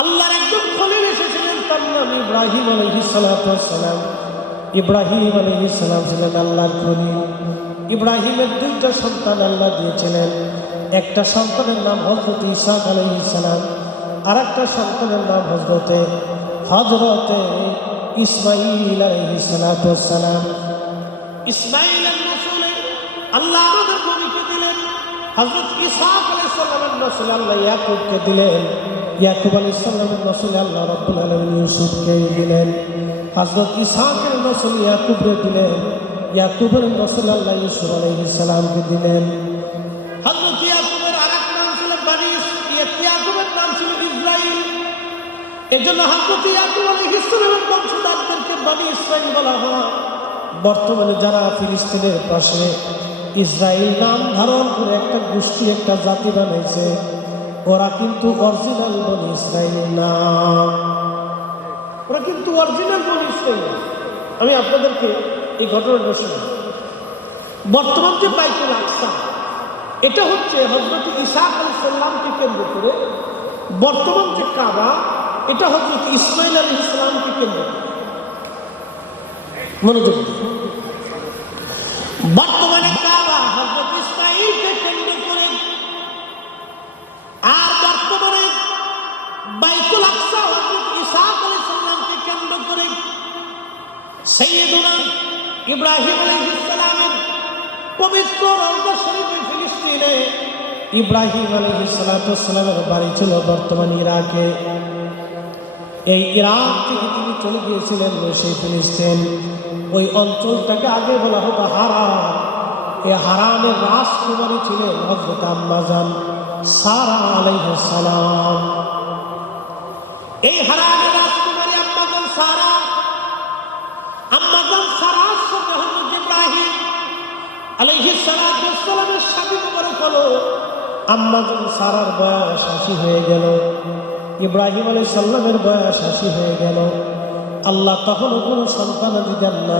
আল্লাহর একজন খলিল এসেছিলেন, তার নাম ইব্রাহিম আলাইহিস সালাতু ওয়াস সালাম। ইব্রাহিম আলাইহিস সালাম ছিলেন আল্লাহর খলিল। ইব্রাহিমের দুইটা সন্তান আল্লাহ দিয়েছিলেন। একটা সন্তানের নাম হযরত ঈসা আলাইহিস সালাম, আর একটা সন্তানের নাম হযরতে ইসমাঈল আলাইহিস সালাতু ওয়াস সালাম। ইসমাঈলের নসলে আল্লাহ আমাদের নবীকে দিলেন। হযরত ঈসা আলাইহিস সালামের নসলে আল্লাহ ইয়াকুবকে দিলেন। ইয়াকুব আলাইহিস সালামের নসলে আল্লাহ রাব্বুল আলামিন ইউসুফকে দিলেন। হযরত ইসহাকের নসলে ইয়াকুবকে দিলেন। ইয়াকুবের নসলে আল্লাহ ইউসুফ আলাইহিস সালামকে দিলেন। হযরত ইয়াকুবের আরেক নাম ছিল ইয়াকুবের নাম ছিল ইসরাঈল। এজন্য হযরত ইয়াকুব আলাইহিস সালামের বংশধরদেরকে বনি ইসরাঈল বলা হয়। বর্তমানে যারা ফিলিস্তিনের পাশে ইসরায়েল নাম ধারণ করে একটা গোষ্ঠী, একটা জাতি বানাইছে, ওরা কিন্তু অরিজিনাল বনি ইসরায়েল না। ওরা কিন্তু অরিজিনাল বনি ইসরায়েল। আমি আপনাদেরকে এই ঘটনাটা শুনি। বর্তমান যে বাইতুল আকসা, এটা হচ্ছে হযরত ঈসা আলাইহিস সালামকে কেন্দ্র করে। বর্তমান যে কাবা, এটা হযরত ইসমাঈল আলাইহিস সালামকে কেন্দ্র করে। মনোযোগ দিন। বর্তমানে কাবা হযরত ইসমাঈলকে কেন্দ্র করে, আর বর্তমানে বাইতুল আকসা হযরত ঈসা আলাইহিস সালামকে কেন্দ্র করে। সাইয়্যিদুনা ইব্রাহিম আলাইহিস সালামের পবিত্র রওজা শরীফে ফিলিস্তিনে ইব্রাহিম আলাইহিস সালামের বাড়ি ছিল বর্তমান ইরাকে। এই ইরাক থেকে তিনি চলে গিয়েছিলেন সেই ফিলিস্তিন। ওই অঞ্চলটাকে আগে বলা হতো হারাম। এই হারামের রাজকুমারী ছিলেন হযরত আম্মা জান সারা আলাইহিস সালাম। এই হারামের রাজকুমারী আম্মা জান সারার সাথে হযরত ইব্রাহিম আলাইহিস সালামের শাদী মুবারক হলো। আম্মা জান সারার বয়স ৮০ হয়ে গেল। ইব্রাহিম আলাইহিস সালামের বয়স ৮০ হয়ে গেল। আল্লাহ তখনও কোনো সন্তান দিলেন না।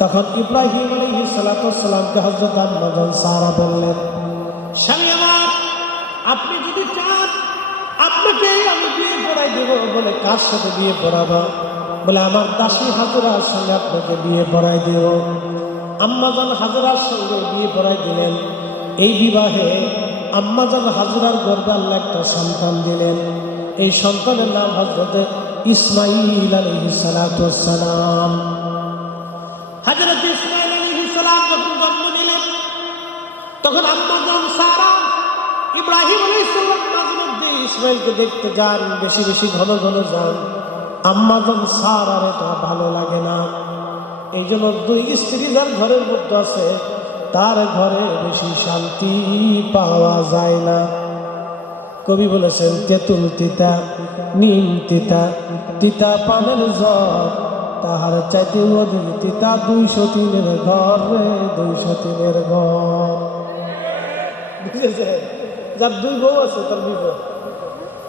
তখন ইব্রাহিম আলাইহিস সালামকে হযরত আম্মা জান সারা বললেন, স্বামী আমার, আপনি যদি চান আপনাকে আমি বিয়ে পড়াই দেব। বলে, কার সাথে বিয়ে পড়াবো? বলে, আমার দাসী হাজরার সঙ্গে আপনাকে বিয়ে পড়াই দেব। আম্মা জান হাজরার সঙ্গে বিয়ে পড়াই দিলেন। এই বিবাহে আম্মা জান হাজরার গর্ভে আল্লাহ একটা সন্তান দিলেন। এই সন্তানের নাম হযরত ইসমাঈল আলাইহিস সালাতু ওয়াস সালাম। হযরত ইসমাঈল আলাইহিস সালাম যখন জন্ম নিলেন, তখন আম্মা জান সারা ইব্রাহিম আলাইহিস সালাম মাঝে মধ্যে ইসমাঈলকে দেখতে যান, বেশি বেশি ঘন ঘন যান। আম্মা জান সারার এটা ভালো লাগে না। এই জন্য দুই স্ত্রী যার ঘরের মধ্যে আছে, তার ঘরে বেশি শান্তি পাওয়া যায় না। কবি বলেছেন, তেঁতুল তিতা নিম তিতা, তিতা পানের জ্বর, তাহার চাইতে অধিক তিতা ২০৩ ঘর রে, ২০৩ ঘর। বুঝেছে? যার দুই বউ আছে তার বিপদ,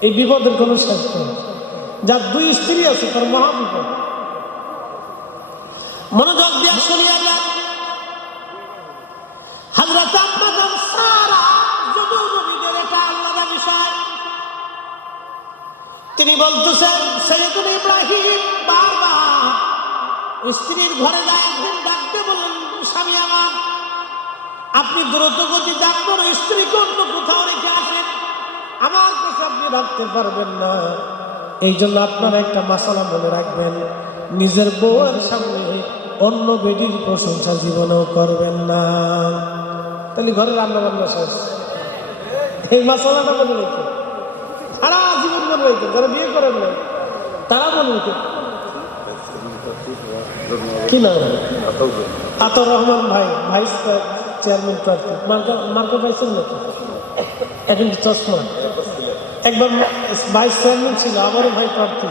এই বিপদের কোনো শেষ নেই। যার দুই স্ত্রী আছে তার মহা বিপদ। মনোযোগ দিয়ে শুনিয়া যান। হযরত আম্মা জান সারা যুবক-যুবতীদের এটা আলাদা বিষয়। তিনি বলতেছেন, সাইয়্যিদুনা ইব্রাহিম বারবার স্ত্রীর ঘরে যায়। একদিন ডাকতে বললেন, স্বামী আমার, আপনি দ্রুত গতিতে আপনার স্ত্রীকে অন্য কোথাও রেখে আসেন, আমার কাছে আপনি রাখতে পারবেন না। এই জন্য আপনারা একটা মাসালা মনে রাখবেন, নিজের বউয়ের সামনে অন্য বেডির প্রশংসা জীবনেও করবেন না। তাহলে ঘরে রান্না বান্না শেষ। এই মাসালাটা মনে রেখে সারা জীবন মনে রেখে, যারা বিয়ে করেন না তারা মনে রেখে। কি নাম? আতর রহমান ভাই, ভাইস চেয়ারম্যান প্রার্থী। মার্কা পাইছেন না? এখন চশমা। একবার ভাইস চেয়ারম্যান ছিল, আমারও ভাই প্রার্থী।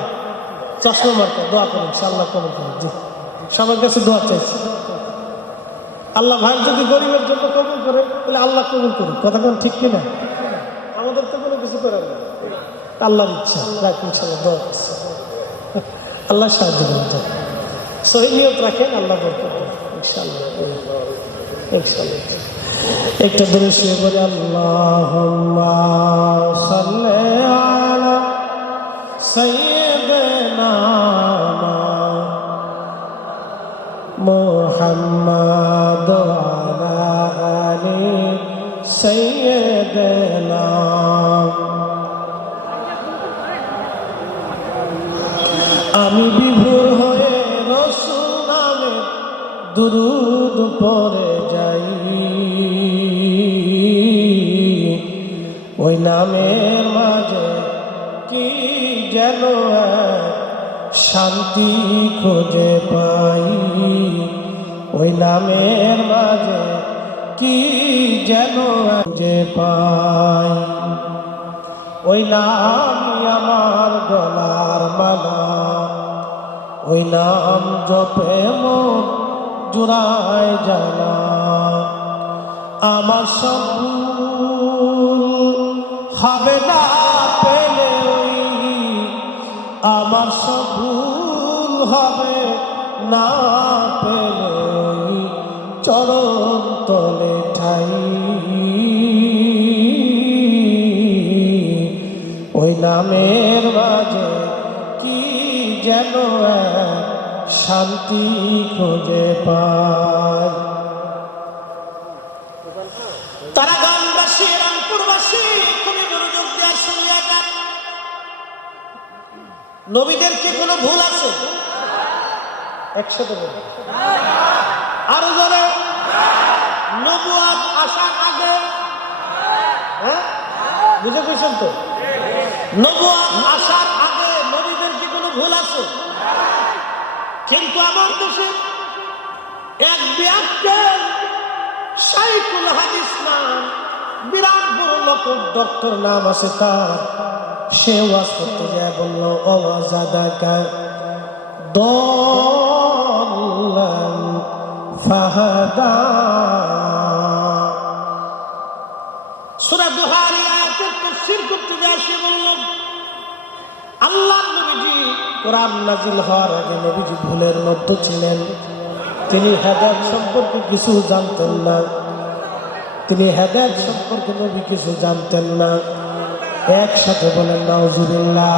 চশমা মার্কা। দোয়া করেন, আল্লাহ কবুল করুন। জি, সবার কাছে দোয়া চাইছি। আল্লাহ ভাই যদি গরিবের জন্য কবুল করে, তাহলে আল্লাহ কবুল করুন। কথা কোন ঠিক কিনা? আমাদের তো কোনো কিছু করার না, আল্লাহর ইচ্ছা। রাখ, ইনশাল্লাহ দোয়া করছি, আল্লাহ সাহায্য করবেন। সহি নিয়ত রাখেন, আল্লাহ বরকত দেন ইনশাআল্লাহ। ইনশাআল্লাহ একটা দরুদ শুয়ে পড়ি, আল্লাহুম্মা সাল্লি আলা سيدنا محمد وعلى آل سيدنا আমি বিভোর হয়ে রাসূল নামে দুরূদ পড়ে যাই ওই নামের মাঝে কি যেন শান্তি খুঁজে পাই ওই নামের মাঝে কি যেন খুঁজে পাই ওই নামই আমার গলার মালা ওই নাম জপে মন জুড়ায় জানা আমার সব হবে না পেলে ওই আমার সব ভুল হবে না পেলে ওই চরণ তলে ঠাই ওই নামের মাঝে কি যেন শান্তি খুঁজে পায় তারা গানবাসী রামপুরবাসী খুবই মনোযোগ দিয়ে শুনলে নবীদের কি কোনো ভুল আছে একসাথে বলুন আরো জোরে নবুয়ত আসার আগে হ্যাঁ বুঝে গেছেন তো নবুয়ত আসার আগে নবীদের কি কোনো ভুল আছে কিন্তু আমার দেশে এক ব্যক্তি শাইখুল হাদিস নাম বিরাট বড় লোক ডক্টর নাম আছে তার সে ওয়াজ করতে যায় বলল ওয়াজাদাকা দল্লান ফাহাদা সূরা বুখারী আয়াতের তাফসীর করতে যায় সে বলল আল্লাহর নবীজি কোরআন নাযিল হওয়ার আগে নবীজি ভুলের মধ্যে ছিলেন তিনি হেদায়েত সম্পর্কে কিছু জানতেন না তিনি হেদায়েত সম্পর্কে নবী কিছু জানতেন না একসাথে বলেন নাউজুবিল্লাহ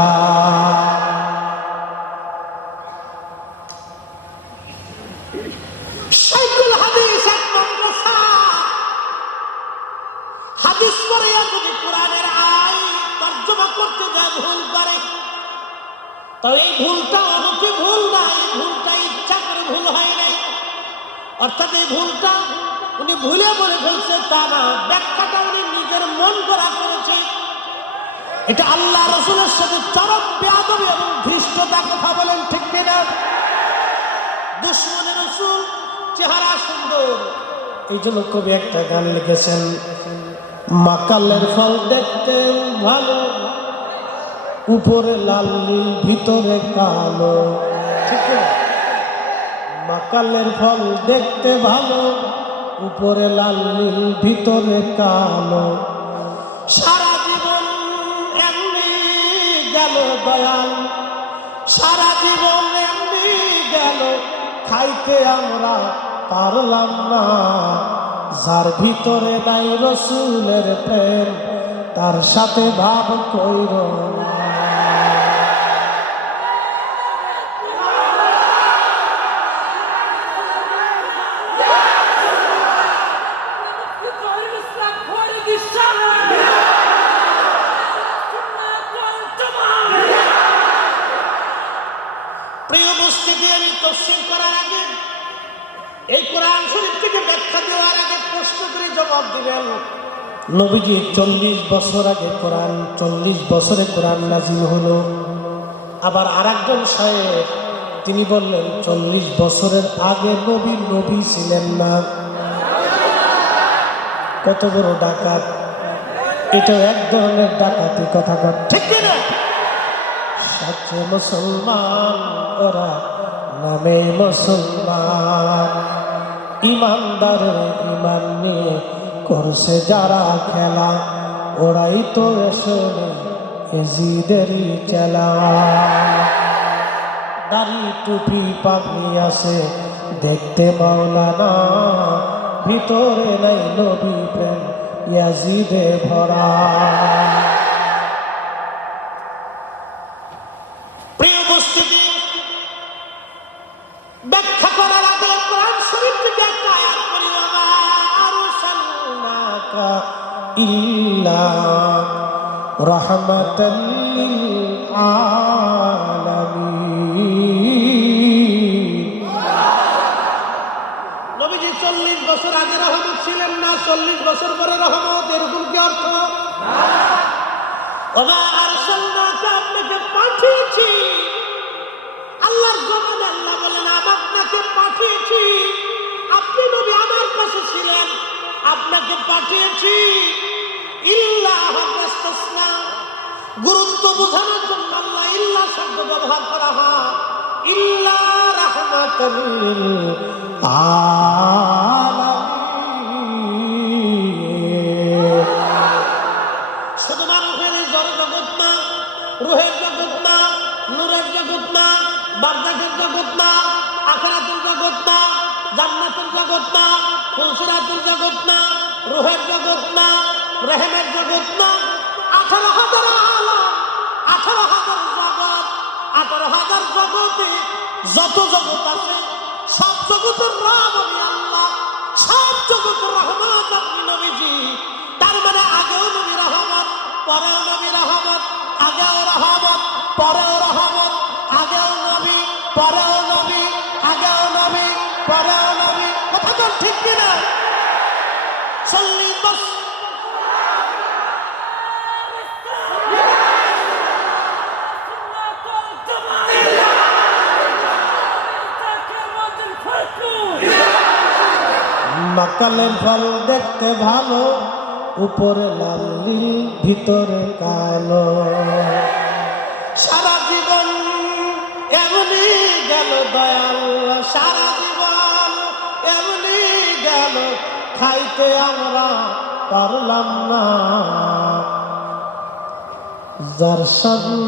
শাইখুল হাদিস এক মাদ্রাসা হাদিস পড়ে যদি কোরআনের আয়াত তরজমা করতে যায় ভুল করে তো এই ভুলটা অনতি ভুল না এই ভুলটা ইচ্ছা করে ভুল হয় নাই অর্থাৎ এই ভুলটা উনি ভুলে বলে ফেলছে তা না ব্যাখ্যাটা উনি নিজের মন করা করেছে এটা আল্লাহ রাসূলের সাথে চরম বেয়াদবি এবং ধৃষ্টতা কথা বলেন ঠিক কিনা দুশমনের রাসূল চেহারা সুন্দর এই জন্য কবি একটা গান লিখেছেন মাকালের ফল দেখতে ভালো উপরে লাল নীল ভিতরে কালো ঠিক না মাকালের ফল দেখতে ভালো উপরে লাল নীল ভিতরে কালো সারা জীবন এমনি গেল দয়াল সারা জীবন এমনি গেল খাইতে আমরা পারলাম না যার ভিতরে নাই রাসূলের প্রেম তার সাথে ভাব কইর প্রিয় উপস্থিতি আমি তাফসীর করার আগে এই কোরআন শরীফ থেকে ব্যাখ্যা দেওয়ার আগে প্রশ্ন করে জবাব দিবেন নবীজি 40 বছর আগে কোরআন 40 বছরে কোরআন নাযিল হলো আবার আরেকজন সাহেব তিনি বললেন 40 বছরের আগে নবী ছিলেন না কত বড় ডাকাত এটা এক ধরনের ডাকাতি কথা ঠিক না সচ্চে মুসলমান ওরা নামে মুসলমান ইমানদারের ইমান নিয়ে করছে যারা খেলা ওরাই তো আসলে এজিদেরই চেলা দাড়ি টুপি পাগড়ি আছে দেখতে মাওলানা ভিতরে নাই নবী প্রেম ইয়াজিদে ভরা ইল্লা রাহমাতাল লিল আলামিন। নবীজি 40 বছর আগে রহমত ছিলেন না, 40 বছর পরে রহমত, এরকম কি অর্থ? ওমা আরসালনাকা, আপনাকে পাঠিয়েছি। আল্লাহর জবানে আল্লাহ বলেন আপনাকে পাঠিয়েছি। আপনি নবী আমার কাছে ছিলেন, আপনাকে পাঠিয়েছি। ইল্লা হাসনা, গুরুত্ব বোঝানোর জন্য আল্লাহ ইল্লা শব্দ ব্যবহার করা হয়। ইল্লা রাহমাতাল লিল আলামিন। শুধু মানুষের এই জড় জগৎ না, রুহের জগৎ না, নূরের জগৎ না, বারজাখের জগৎ না, আখিরাতের জগৎ না, জান্নাতের জগৎ না, ফুলসিরাতের জগৎ না, রুহের জগৎ না, রহমের জগৎ না, 18,000 আলাম, 18,000 জগৎ, 18,000 জগতে যত জগৎ আছে সব জগতের রব আমি আল্লাহ, সব জগতের রহমত আপনি নবীজি। তার মানে আগেও নবী রহমত, পরেও নবী রহমত, আগেও রহমত, পরেও রহমত, আগেও নবী, পরেও নবী, আগেও নবী, পরেও নবী। কথা বল ঠিক কিনা? 40 বছর মাকালের ফল দেখতে ভালো, উপরে লাল নীল ভিতরে কালো। সারা জীবন এমনি গেল দয়াল, সারা জীবন এমনি গেল, খাইতে আমরা পারলাম না। যার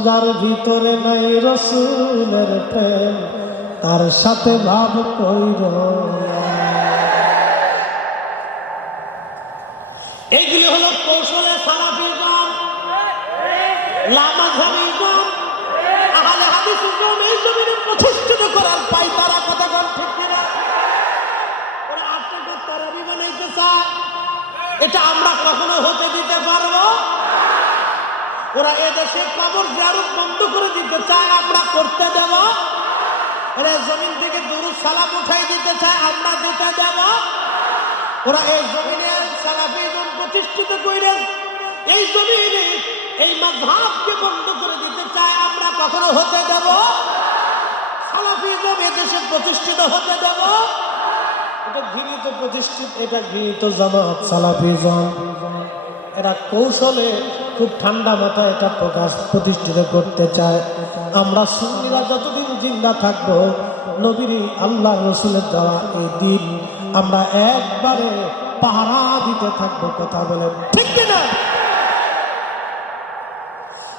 যার ভিতরে নাই রসুলের প্রেম, তার সাথে ভাব কইর না। এইগুলি হলো কৌশলে সালাফিজম, লামাযহাবিজম, আহলে হাদিসিজম এই জমিনে প্রতিষ্ঠিত করার পাই তারা। কথা বল ঠিক কিনা? ওরা আটটাকে তারাবি বানাইতে চায়, এটা আমরা কখনো হতে দিতে পারবো? ওরা এদেশে কবর জিয়ারত বন্ধ করে দিতে চায়, আমরা করতে দেব? ওরা জমিন থেকে দুরূদ সালাম উঠাই দিতে চায়, আমরা দিতে দেব? ওরা এই জমিনে সালাফিজম প্রতিষ্ঠিত করে এই জমিনে এই মাযহাবকে বন্ধ করে দিতে চায়, আমরা কখনো হতে দেব? সালাফিজম এদেশে প্রতিষ্ঠিত হতে দেব? এটা ঘৃণিত প্রতিষ্ঠিত, এটা ঘৃণিত জামাত সালাফিজম। এরা কৌশলে খুব ঠান্ডা মাথায় এটা প্রতিষ্ঠিত করতে চায়। আমরা সুন্নিরা যতদিন জিন্দা থাকবো, নবীর আল্লাহ রসুলের দেওয়া এই দিন আমরা একবারে পাহারা দিতে থাকবো। কথা বলেন ঠিক কিনা?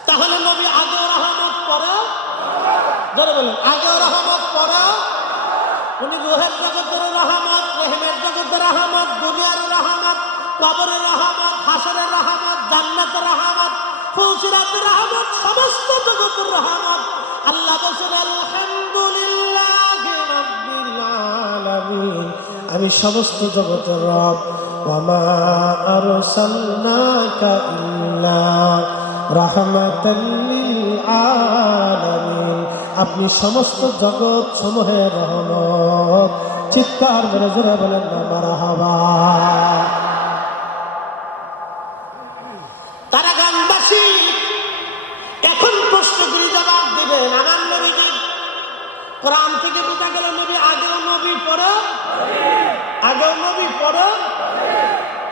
তাহলে নবী আগেও রহমত পরে, ধরে বলেন আগেও রহমত পরে। উনি রুহের জগতের রহমত, রহমের জগতের রহমত, দুনিয়ার রহমত, কবরের রহমত, হাসরের রহমত, জান্নাতের রহমত, ফুলসিরাতের রহমত, সমস্ত জগতের রহমত। আল্লাহ বলেন আলহামদুলিল্লাহি রাব্বিল আলামিন, আমি সমস্ত জগতের রব। ওয়ামা আরসালনাকা ইল্লা রাহমাতাল লিল আলামিন, আপনি সমস্ত জগৎ সমূহের রহমত। চিৎকার করে জোরে বলেন না মারহাবা। তারা গানবাসী এখন প্রশ্নগুলি জবাব দিবেন। আমার নবীজি কোরআন থেকে বোঝা গেল নবী আগেও নবী পরে, আগেও নবী পরে।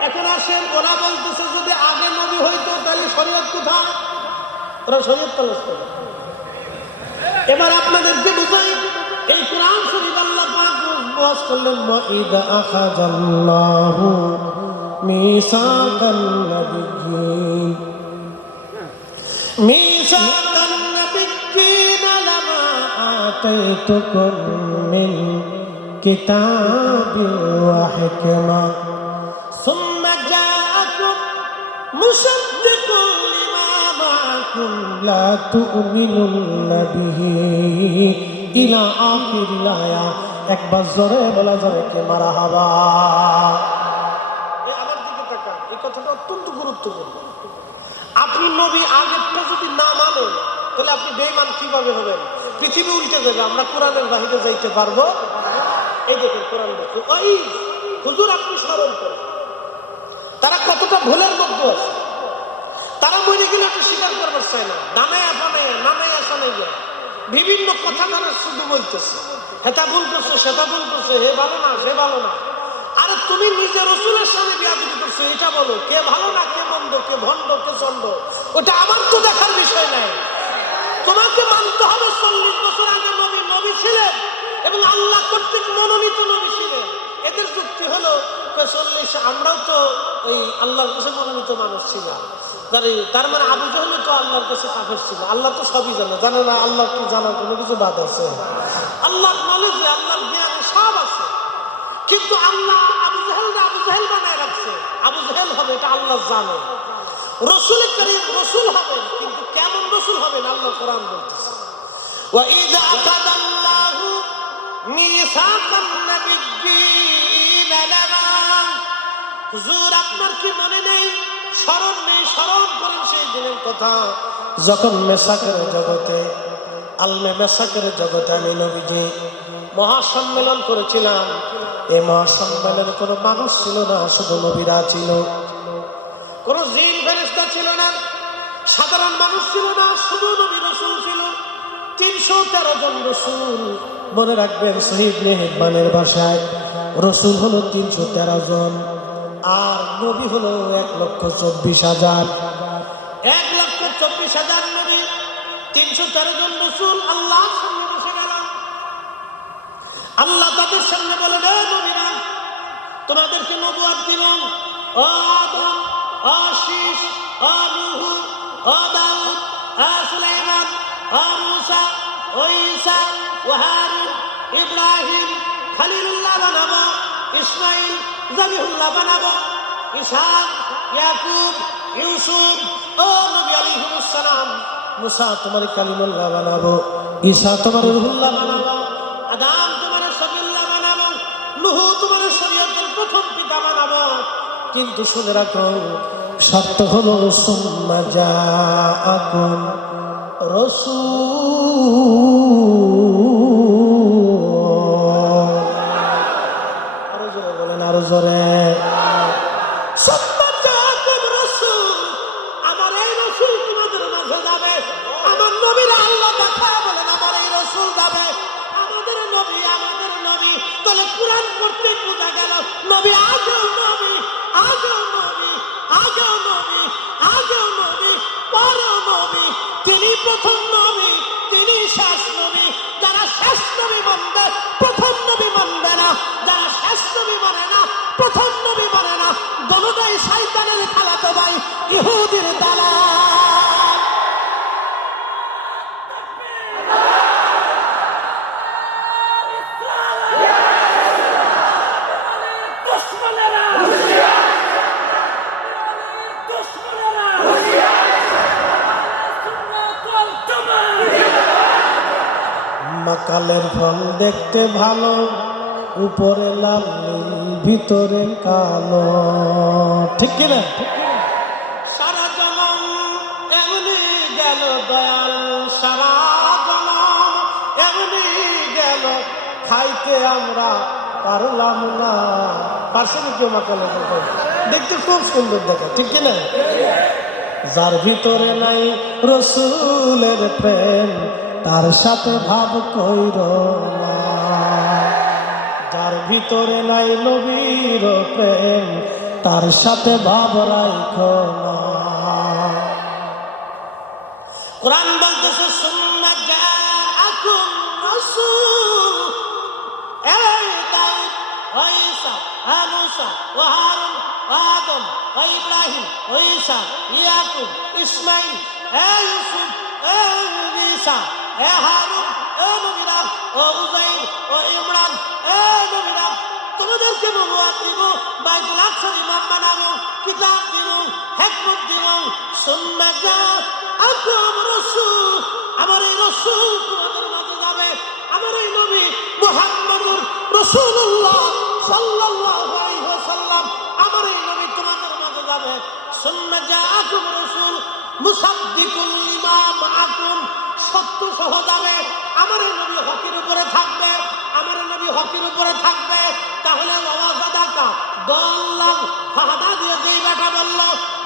এখন আসেন, ওরা বলতেছে যদি আগে নবী হইতো তাহলে শরীয়ত কোথায়? ওরা শরীয়ত তলব করে। এবার আপনাদেরকে বুঝাই, এই কোরআন শরীফ আল্লাহ পাক ওয়াজ করলেন ওয়াইদা আখাযাল্লাহু মিসাকান নাবিয়্যিন মিসাকান নাবিয়্যিন লামা আতাইতুকুম মিন কিতাবিন ওয়া হিকমা সুম্মা জাআকুম মুসাদ্দিকুন লিমা মা'akum লা তু'মিনুন্না বিহি ইলা আখিরিল আয়া। একবার জোরে বলা যাবে কে মারহাবা। এই আমার দিকে তাকান, এই কথাটা অত্যন্ত গুরুত্ব। গুরুত্বপূর্ণ। আপনি নবী আগেরটা যদি না মানেন তাহলে আপনি বেঈমান কিভাবে হবেন? পৃথিবী উল্টে যাবে, আমরা কোরআনের বাহিরে যাইতে পারবো। এই দেখুন কোরআন দেখুন, ওই হুজুর আপনি স্মরণ করেন তারা কতটা ভুলের মধ্যে আছে। তারা মরে গেলে একটু স্বীকার করবার চায় না, ডানায়া বানায়া নানায়া সানাইয়া বিভিন্ন কথা তারা শুধু বলতেছে, হেতা ভুল করছে সেটা ভুল করছে, হে ভালো না সে ভালো না। আরে তুমি নিজের রসুলের সামনে বিয়াদবি করছো, এটা বলো কে ভালো না কে মন্দ, কে ভণ্ড কে চন্ড, ওটা আমার তো দেখার বিষয় নাই। তোমাকে মানতে হবে 40 বছর আগে নবী নবী ছিলেন এবং আল্লাহ কর্তৃক মনোনীত নবী ছিলেন। এদের যুক্তি হলো 40 আমরাও তো ওই আল্লাহর কাছে মনোনীত মানুষ ছিলাম, তার মানে আবু জাহেল তো আল্লাহর কাছে কাফের ছিল। আল্লাহ তো সবই জানে, জানে না আল্লাহ কি জানার কোনো কিছু বাদ আছে? আল্লাহর নলেজে আল্লাহর জ্ঞানে সব আছে, কিন্তু আল্লাহ আবু জাহেল বানায় রাখছে। আবু জাহেল হবে এটা আল্লাহ জানে। রসুল করিম রসুল হবেন, কিন্তু কেমন রসুল হবেন আল্লাহ কোরআন বলতেছে, وَإِذْ أَخَذَ اللَّهُ مِيثَاقَ النَّبِيِّينَ لَمَا হুজুর আপনার কি মনে নেই, স্মরণ নেই? স্মরণ করেন সেই দিনের কথা যখন মেসাকের জগতে মেসাকের জগতে আমি নবীজি মহাসম্মেলন করেছিলাম। এই মহাসম্মেলনে কোনো মানুষ ছিল না, শুধু নবীরা ছিল। কোন জিন ফেরেশতা ছিল না, সাধারণ মানুষ ছিল না, শুধু নবী রাসূল ছিল। 313 জন রাসূল। মনে রাখবেন শহীদ মেহেরবানের ভাষায় রাসূল হলো 313 জন, আর নবী হলো 1,24,000। 1,24,000 নবী, 313 জন রাসূল আল্লাহর সামনে বসে গেল। আল্লাহ তাদের সামনে বলেন, ও নবীরা, তোমাদেরকে নবুয়ত দিলাম। ও আদম, ও শীষ, ও নূহ, ও দাউদ, ও সুলাইমান, ও মূসা, ও ঈসা, ও হারুন, ইব্রাহিম খলিলুল্লাহ বানাবো, ইসমাঈল জবিহুল্লাহ বানাবো, ইসহাক, ইয়াকুব, ইউসুফ, ও নবী আলাইহিস সালাম, মূসা তোমার কালিমুল্লাহ বানাবো, ঈসা তোমার রূহুল্লাহ বানাবো, আদম তোমার সফিউল্লাহ বানাবো, নূহ তোমার শরীয়তের প্রথম পিতা বানাবো। কিন্তু শুনে রাখো, শর্ত হলো সুম্মা জাআকুম রাসূল। আরো জোরে বলেন, আরো জোরে। সুম্মা জাআকুম রাসূল, আমার এই রাসূল তোমাদের মাঝে যাবে। আমার নবীর আল্লাহ দেখা বলেন আমার এই রাসূল যাবে। আমাদের নবী তাহলে কুরআন পড়তে বোঝা গেল নবী আগেও নবী, আগেও নবী, আগেও নবী, আগেও নবী, পরেও নবী। তিনি প্রথম নবী, তিনি শেষ নবী। যারা শেষ নবী মানবে প্রথম নবী মানবে না, যারা শেষ নবী মানে না প্রথম নবী মানে না, দোনোটাই শয়তানের খালাতো ভাই, ইহুদির দালাল। কালের ফল দেখতে ভালো, উপরে লাল ভিতরে কালো, ঠিক কিনা? সারা জনম এমনি গেল দয়াল, সারা জনম এমনি গেল, খাইতে আমরা পারলাম না। পারছেন কেউ মাকালের ফল? দেখতে খুব সুন্দর দেখা, ঠিক কিনা? যার ভিতরে নাই রসুলের প্রেম, তার সাথে ভাব কইর না। যার ভিতরে নাই নবীর প্রেম, তার সাথে ভাব রাইখো না। কোরআন বলতেছে সুম্মা জাআকুম রাসূল, এই দাউদ, ও ঈসা, ও মূসা, ও হারুন, ও আদম, ও ইব্রাহিম, ও ঈসা, ইয়াকুব, ইসমাঈল, এ ইউসুফ, এ ঈসা, এ হারুন, এ নবীরা, ও উযাইর, ও ইমরান, এ নবীরা, তোমাদেরকে নবুয়ত দিব, বাইতুল আকসার ইমাম বানাবো, কিতাব দিব, হিকমত দিব। সুম্মা জাআকুম রাসূল, আমার এই রাসূল তোমাদের মাঝে যাবে। আমার এই নবী মুহাম্মদুর রাসূলুল্লাহ সাল্লাল্লাহু আলাইহি ওয়াসাল্লাম, আমার এই নবী তোমাদের মাঝে যাবে। সুম্মা মাআকুম, সত্য সহ যাবে। আমার এই নবী হকের উপরে থাকবে, আমার এই নবী হকের উপরে থাকবে। তাহলে ওয়াজাদাকা দাল্লান ফাহাদা দিয়ে যেই বেটা বলল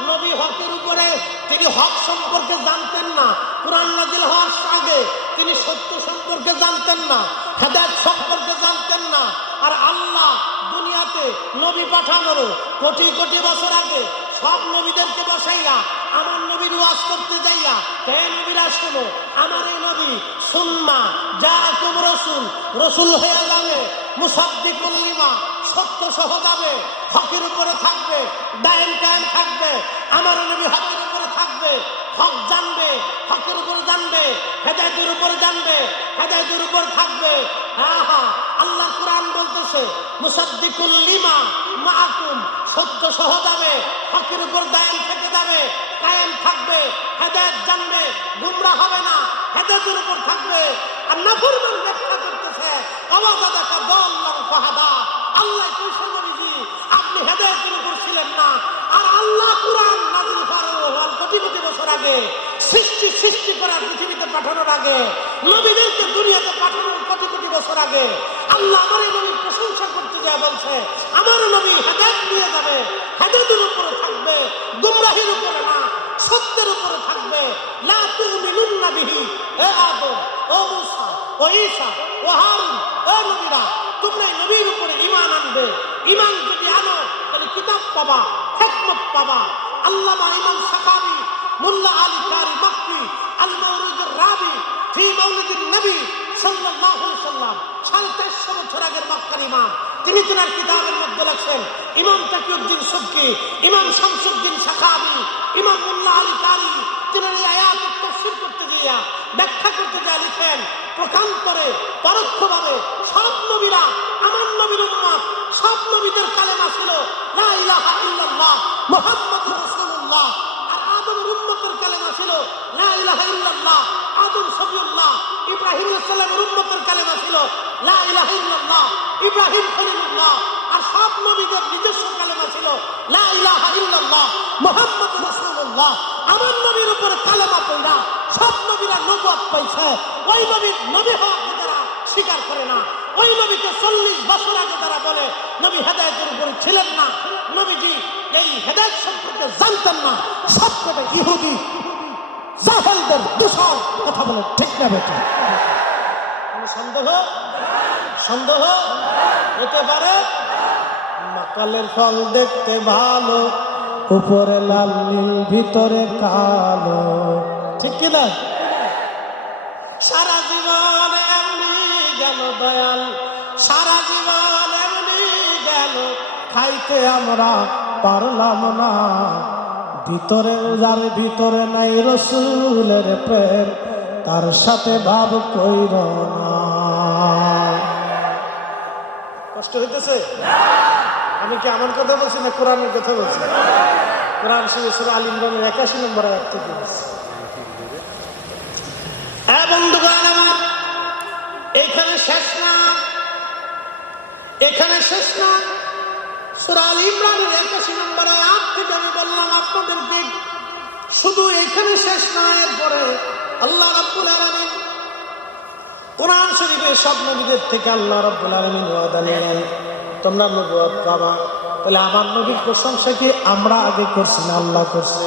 নবী হকের উপরে, তিনি হক সম্পর্কে জানতেন না। কুরআন নাযিল হওয়ার আগে তিনি সত্য সম্পর্কে জানতেন না, হেদায়েত সম্পর্কে জানতেন না। আর আল্লাহ দুনিয়াতে নবী পাঠানোর কোটি কোটি বছর আগে সব নবীদেরকে বসাইয়া আমার নবীর ওয়াজ করতে যাইয়া, হে নবীরা শোনো, আমার এই নবী সুম্মা জাআকুম রাসূল, রাসূল হয়ে যাবে, মুসাদ্দিকুল লিমা, সত্য সহ যাবে, হকের উপরে থাকবে, দায়েম কায়েম থাকবে। আমার নবী হকের উপরে থাকবে, হক জানবে, হকের উপরে জানবে, হেদায়েতের উপরে জানবে, হেদায়েতের উপর থাকবে। হ্যাঁ হ্যাঁ, আল্লাহ কুরআন বলতেছে মুসাদ্দিকুল লিমা মাআকুম, সত্য সহ যাবে, হকের উপর দায়েম থেকে যাবে, কায়েম থাকবে, হেদায়েত জানবে, গুমরাহ হবে না, হেদায়েতের উপর থাকবে। আর নাফরমান ব্যাখ্যা করতেছে ওয়াজাদাকা দাল্লান ফাহাদা। আল্লাহ কইছে নবীজি আপনি হেদায়েতের উপর ছিলেন না। আর আল্লাহ কুরআন নাযিল হওয়ার কোটি কোটি বছর আগে, সৃষ্টি করার পৃথিবীতে পাঠানোর আগে, নবীদেরকে দুনিয়াতে পাঠানোর কোটি কোটি বছর আগে আল্লাহ আমার এই নবীর প্রশংসা করতে গিয়ে বলছে আমার নবী হেদায়েত নিয়ে যাবে, হেদায়েতের উপরে থাকবে, গুমরাহির উপরে না, সত্যের উপরে থাকবে। লা তুমিনুন্না বিহি, হে আদম, ও মূসা, ও ঈসা, ও হারুন, ও নবীরা, তোমরা এই নবীর উপরে ঈমান আনবে। ঈমান যদি আনো তাহলে কিতাব পাবা, হিকমত পাবা। আল্লামা ইমাম সাখাবী, মুল্লা আলী কারি মাক্কি, আল মাওলুদুর রাবি ফি মাওলিদিন নবী সাল্লাল্লাহু আলাইহি সাল্লাম, 2300 বছর আগের মক্কার ইমাম, তিনি তার কিতাবের মধ্যে লেখেন, ইমাম তাকিউদ্দিন সুবকি, ইমাম শামসুদ্দিন সাখাবী, ইমাম মুল্লা আলী কারি, তিনি এই আয়াতের তাফসীর করতে গিয়া, ব্যাখ্যা করতে গিয়ে লিখেন প্রকান্তরে পরোক্ষভাবে সব নবীরা আমার নবীর উম্মত, সব নবীদের কালেমা ছিল লা ইলাহা ইল্লাল্লাহ মুহাম্মাদুর রাসূলুল্লাহ। আর আদমের উম্মতের কালেমা ছিল লা ইলাহা ইল্লাল্লাহ, আদম সফিউল্লাহ। ইব্রাহিম আলাইহিস সালামের উম্মতের কালেমা ছিল লা ইলাহা ইল্লাল্লাহ, ইব্রাহিম খলিলুল্লাহ। আর সব নবীদের নিজস্ব কালেমা ছিল লা ইলাহা ইল্লাল্লাহ মুহাম্মাদুর রাসূলুল্লাহ। আমার নবীর উপরে কালেমা পড়া সব নবীরা নবুয়ত পাইছে। ওই নবীর নবী হওয়াকে যারা স্বীকার করে না, ওই নবীকে 40 বছর আগে যারা বলে নবী হেদায়েতের উপরে ছিলেন না, নবীজি এই হেদায়েত সম্পর্কে জানতেন না, সবকটা ইহুদি জাহেলদের দূষণ কথা বলে, ঠিক না বেটা? কোনো সন্দেহ হতে পারে? মাকালের ফল দেখতে ভালো, উপরে লাল নীল ভিতরে কালো, ঠিক কিনা? সারা জীবন এমনি গেল দয়াল, সারা জীবন এমনি গেল, খাইতে আমরা পারলাম না। ভিতরে যার ভিতরে নাই রসুলের প্রেম, তার সাথে ভাব কইর না। কষ্ট হইতেছে? আমি কি আমার কথা বলছি না কোরআনের কথা বলছি? কোরআন সূরা আল ইমরানের 81 নম্বর আয়াত থেকে বলছি। বন্ধুগণ আমার, এখানে শেষ না, এখানে শেষ না। সূরা আল ইমরানের 81 নম্বর আয়াত থেকে আমি বললাম আপনাদেরকে, শুধু এখানে শেষ না। এরপরে আল্লাহ রাব্বুল আলামিন কোরআন শরীফে সব নবীদের থেকে আল্লাহ রাব্বুল আলামিন ওয়াদা নেন তোমরা নবুয়ত পাবা। তাহলে আমার নবীর প্রশংসা কি আমরা আগে করছি না আল্লাহ করছে?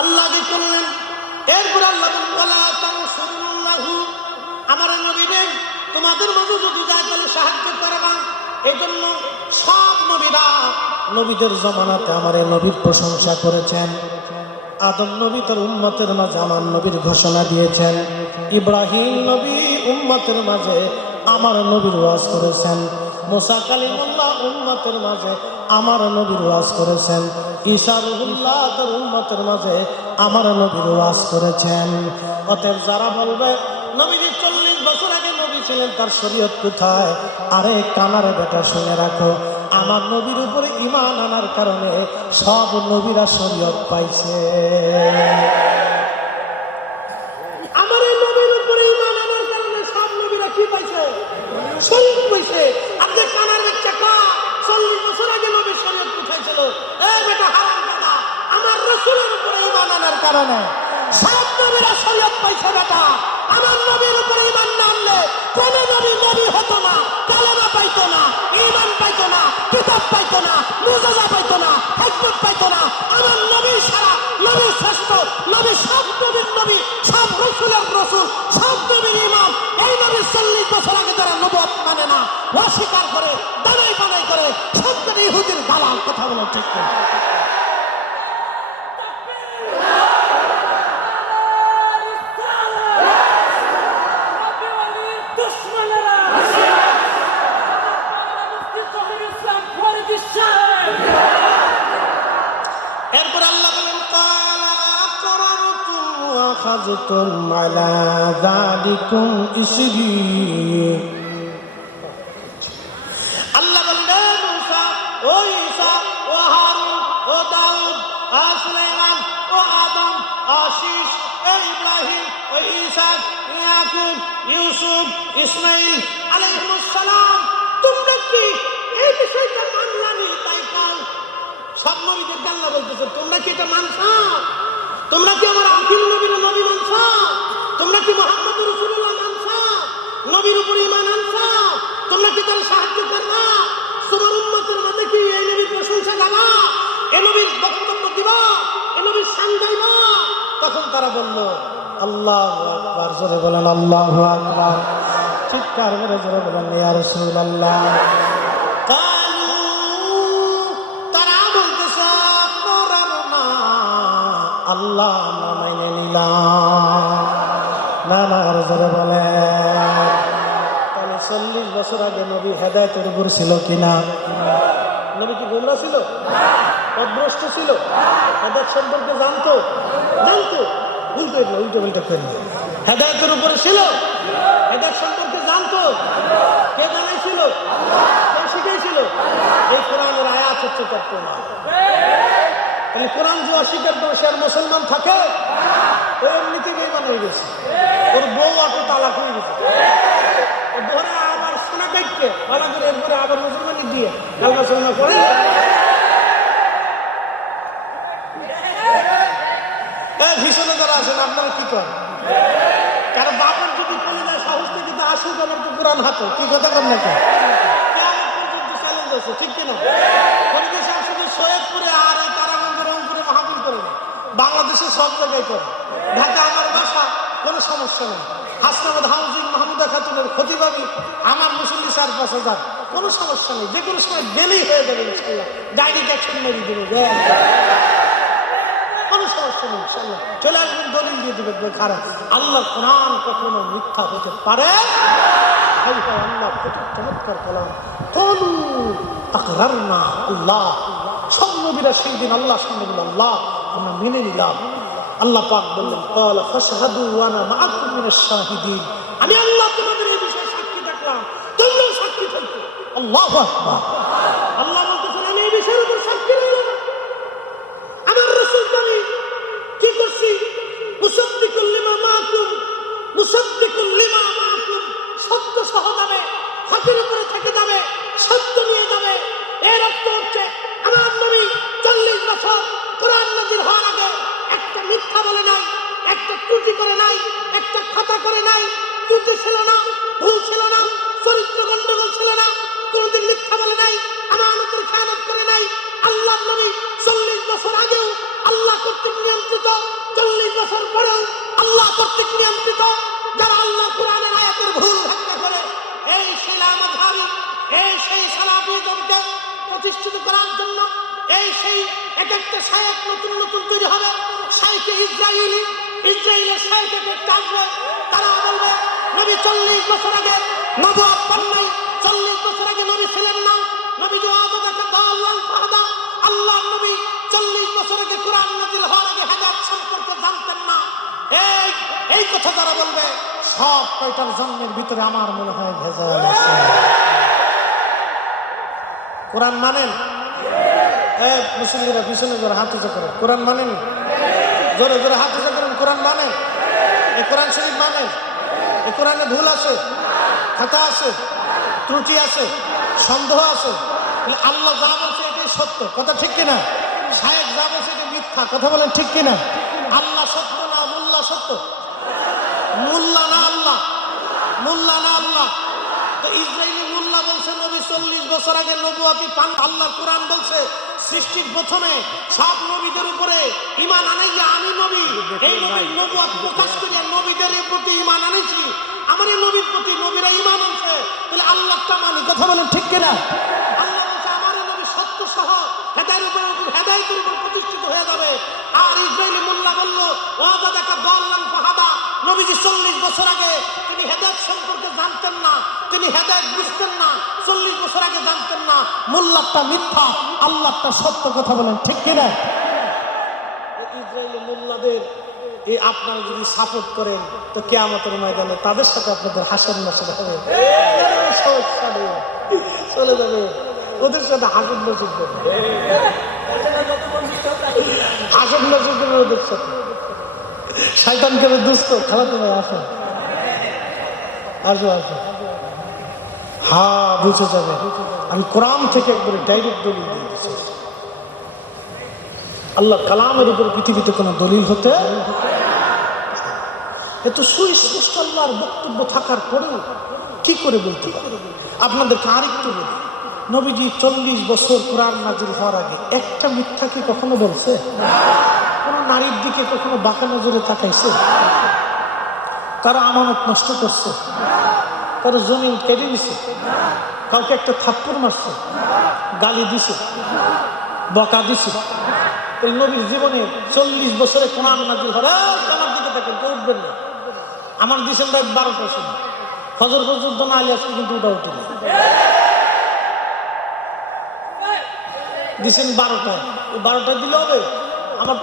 আল্লাহ আগে করলেন। এরপর আল্লাহ আমার নবীদের তোমাদের মাঝে যদি যায় তাহলে সাহায্য করবা। এই জন্য সব নবীরা নবীদের জমানাতে আমার নবীর প্রশংসা করেছেন। আদম নবী তার উম্মতের মাঝে আমার নবীর ঘোষণা দিয়েছেন। ইব্রাহিম নবী উম্মতের মাঝে আমার নবীর ওয়াজ করেছেন। মুসা কালিমুল্লাহ উম্মতের মাঝে আমার নবীর ওয়াজ করেছেন। ঈসা রূহুল্লাহ তার উম্মতের মাঝে আমার নবীর ওয়াজ করেছেন। অতএব যারা বলবে নবীজি 40 বছর আগে নবী ছিলেন, তার শরীয়ত কোথায়? আরে কানার বেটা শুনে রাখো, আমার নবীর উপরে ঈমান আনার কারণে সব নবীরা শরীয়ত পাইছে। আমার এই নবীর উপরে ঈমান আনার কারণে সব নবীরা কি পাইছে? শরীয়ত পাইছে। আর যে কানার বাচ্চা কা 40 বছর আগে নবী শরীয়ত উঠাইছিল, এই বেটা হারাম দাদা, আমার রাসূলের উপরে ঈমান আনার কারণে। সব নবীরা শরীয়ত পাইছে বেটা, আমার নবীর উপরে ঈমান না আনলে কোন নবী নবী হতো না, কালেমা পাইতো না, ঈমান পাইতো না, কিতাব পাইতো না, মুজিজা পাইতো না, হিকমত পাইতো না। আমার নবী সারা, নবী শ্রেষ্ঠ, নবী সব নবীর নবী, সব রাসূলের রাসূল, সব নবীর ইমাম। এই নবী 40 বছর আগে যারা নবুয়ত মানে না, অস্বীকার করে, দানাই বানাই করে, সব নবী ইহুদির দালাল। কথা বলো ঠিক না? এরপর আল্লাহ বলেন ক্বালা আকরারতুম ওয়া আখাযতুম আলা যালিকুম ইসরি। আল্লাহ বলেন মুসা, ও ঈসা, ও হারুন, ও দাউদ, ও সুলাইমান, ও আদম, ও শীশ, ও ইব্রাহিম, ও ইসহাক, ইয়াকুব, ইউসুফ, ইসমাঈল আলাইহিস সালাম, তোমরা কি এই বিষয়টা মানলানি? তাই কাল সব নবীদেরকে আল্লাহ বলতেছে, তোমরা কি এটা মানছো? তোমরা কি আমার আখির নবীর নবী মানছো? তোমরা কি মুহাম্মদুর রাসূলুল্লাহ মানছো? নবীর উপর ঈমান আনছো? তোমরা কি তার সাহায্য করবা? তোমার উম্মতের মধ্যে কি এই নবীর প্রশংসা গাবা, এই নবীর বক্তব্য দিবা, এই নবীর শান গাইবা? তখন তারা বলল আল্লাহু আকবার। জোরে বলেন আল্লাহু আকবার। চিৎকার করে জোরে বলেন ইয়া রাসূলুল্লাহ। আল্লাহ আমরা মাইনে নিলাম। না না জোরে বলে। তাহলে 40 বছর আগে নবী হেদায়েতের উপর ছিল কিনা? নবী কি গোমরা ছিল? পথভ্রষ্ট ছিল? হেদায়েত সম্পর্কে জানতো? উল্টো করলো। হেদায়েতের উপরে ছিল? হেদায়েত সম্পর্কে জানতো? কে জানাইছিল? কে শিখাইছিল? এই কোরআনের আয়াত হচ্ছে তার প্রমাণ। তাহলে কোরআন যে অস্বীকার করে সে আর মুসলমান থাকে? ও এমনিতে বেঈমান হয়ে গেছে। ওর বউ অত তালাক হয়ে গেছে। ধরে আবার শোনা দেখতে ভালো করে, এরপরে আবার মুসলমানি দিয়ে কালমা সালমা করে। ভীষণে যারা আসেন আপনারা কি করেন? কারণ বাপের যদি চলে যায় সাহস থেকে তো আসুক, আমার তো কোরআন হাতে। কি কথা কর না কেন? চ্যালেঞ্জ আছে, ঠিক কিনা? পরিবেশে শুধু সৈয়দপুরে আর এই তারাগঞ্জে রংপুরে মাহফিল করে না, বাংলাদেশে সব জায়গায় করে। ঢাকা আমার বাসা, কোনো সমস্যা নেই। হাসনাবাদ হাউজিং মাহমুদা খাতুনের ক্ষতিভাবী আমার মুসল্লি 4-5 হাজার, কোনো সমস্যা নেই। যে কোনো সময় গেলেই হয়ে যাবে ইনশাল্লাহ। ডাইরেক্ট অ্যাকশন মেরে দেবে, কোনো সমস্যা নেই ইনশাল্লাহ। চলে আসবেন, দলিল দিয়ে দেবে খারাপ। আল্লাহ কোরআন কখনো মিথ্যা হতে পারে? আল্লাহ চমৎকার কালাম। আল্লাহ সব নবীরা সেই দিন আল্লাহ সামনে বলল আল্লাহ আমরা মেনে নিলাম। আল্লাহ পাক বললেন ক্বালা ফাশহাদু ওয়া আনা মাআকুম মিনাশ শাহিদিন। আমি আল্লাহ তোমাদের এই বিষয়ে সাক্ষী থাকলাম, তোমরাও সাক্ষী থাকো। আল্লাহু আকবার। আল্লাহ বলতেছেন আমি এই বিষয়ের উপর সাক্ষী রইলাম। আমার রাসূল আমি কি করছি? মুসাদ্দিকুল লিমা মাআকুম, মুসাদ্দিকুল লিমা মাআকুম। সত্য সহ যাবে, হকের উপরে থেকে যাবে, সত্য নিয়ে যাবে। এর অর্থ হচ্ছে আমার নবী 40 বছর কোরআন নাযিল হওয়ার আগে একটা মিথ্যা বলে নাই, একটা ত্রুটি করে নাই, একটা খাতা করে নাই। ত্রুটি ছিল না, ভুল ছিল না, চরিত্র গন্ডগোল ছিল না, কোনদিন মিথ্যা বলে নাই, আমানতের খেয়ানত করে নাই। আল্লাহর নবী 40 বছর আগেও আল্লাহ কর্তৃক নিয়ন্ত্রিত, 40 বছর পরেও আল্লাহ কর্তৃক নিয়ন্ত্রিত। যারা আল্লাহ কোরআনের আয়াতের ভুল ব্যাখ্যা করে, এই শিলা মাযহাবী, এই সেই সালাফিজমকে প্রতিষ্ঠিত করার জন্য এই সেই এক একটা শায়েখ নতুন নতুন তৈরি হবে। শায়েখে ইসরায়েলের শায়েখে আসবে, তারা বলবে নবী 40 বছর আগে নবুয়ত পান নাই, 40 বছর আগে নবী ছিলেন না। নবী আল্লাহ নবী 40 বছর আগে কোরআন নাযিল হওয়ার আগে হেদায়েত সম্পর্কে জানতেন না। এই কথা যারা বলবে সব কয়টার জন্মের ভিতরে আমার মনে হয় ভেজাল আছে। কোরআন মানেন? মুসলিমরা পিছনে জোরে হাত উঁচু করেন। কোরআন মানেন? জোরে জোরে হাত উঁচু করেন। কোরআন মানেন? এই কোরআন শরীফ মানেন? এই কোরআনে ভুল আছে, খাতা আছে, ত্রুটি আছে, সন্দেহ আছে। আল্লাহ যা বলছে এটাই সত্য, কথা ঠিক কিনা? শায়েখ যা বলছে এটা মিথ্যা, কথা বলেন ঠিক কিনা? আল্লাহ সত্য না মোল্লা সত্য? মোল্লা না আল্লাহ? মোল্লা না আল্লাহ? তো ইসরায়েলি মোল্লা বলছে নবী 40 বছর আগে নবুয়তি পান। আল্লাহর কোরআন বলছে সৃষ্টির প্রথমে সব নবীদের উপরে ঈমান আনাইয়া আমি নবী, এই নবীর নবুয়ত প্রকাশ করে নবীদের প্রতি ঈমান আনাইছি। আমার এই নবীর প্রতি নবীরা ঈমান আনছে, তাহলে আল্লাহটা মানি। কথা বলেন ঠিক কিনা? আল্লাহ বলছে আমার এই নবী সত্য সহ হেদায়েতের উপর প্রতিষ্ঠিত হয়ে যাবে। আর ইসরায়েলি মোল্লা বলল ওয়াদা দেখা দল্লান ফাহাদা, নবীজি 40 বছর আগে তিনি হেদায়েত সম্পর্কে জানতেন না, তিনি হেদায়েত বুঝতেন না, 40 বছর আগে জানতেন না। মোল্লাটা মিথ্যা, আল্লাহটা সত্য। কথা বলেন ঠিক কিনা? ইসরায়েলি মোল্লাদের এই আপনারা যদি সাপোর্ট করেন তো কিয়ামতের ময়দানে তাদের সাথে আপনাদের হাসর নাসর হবে, চলে যাবে, ওদের সাথে হাসর নাসর হবে, হাসর নাসর করবে ওদের সাথে। শয়তান করে দুষ্ট খালাতো ভাই আসেন, আসো আসো। হ্যাঁ বুঝে যাবে, আমি কোরআন থেকে একবারে ডাইরেক্ট দলিল দিয়ে দিচ্ছি। আল্লাহ কালামের উপর পৃথিবীতে কোনো দলিল হতে এত সুস্পষ্ট আল্লাহর বক্তব্য থাকার পরেও কি করে বলতে পারে? আপনাদেরকে আরেকটু বলি, নবীজি 40 বছর কোরআন নাজিল হওয়ার আগে একটা মিথ্যা কি কখনো বলছে? কোন নারীর দিকে কখনো বাঁকা নজরে তাকাইছে? কারো আমানত নষ্ট করছে? কারো জমিন কেটে দিছে? কাউকে একটা থাপ্পড় মারছে? গালি দিছে? বকা দিছে? এই নবীর জীবনে 40 বছরে কোরআন নাজিল হওয়ার আমার দিকে তাকান, কেউ উঠবেন না। আমার দিছেন রাত 12টার সময়, ফজর পর্যন্ত না আলী আসলে কিন্তু ওটা উঠে দিছেন 12টায়। 12টায় দিলে হবে? আমার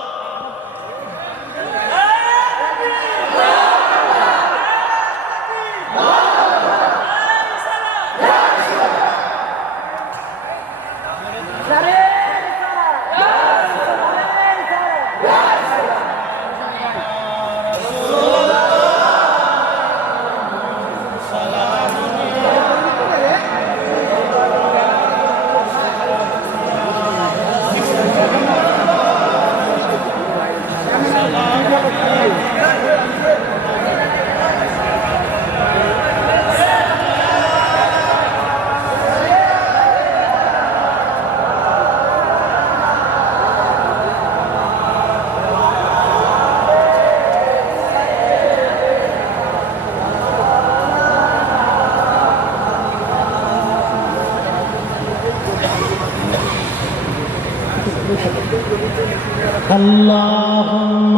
اللهم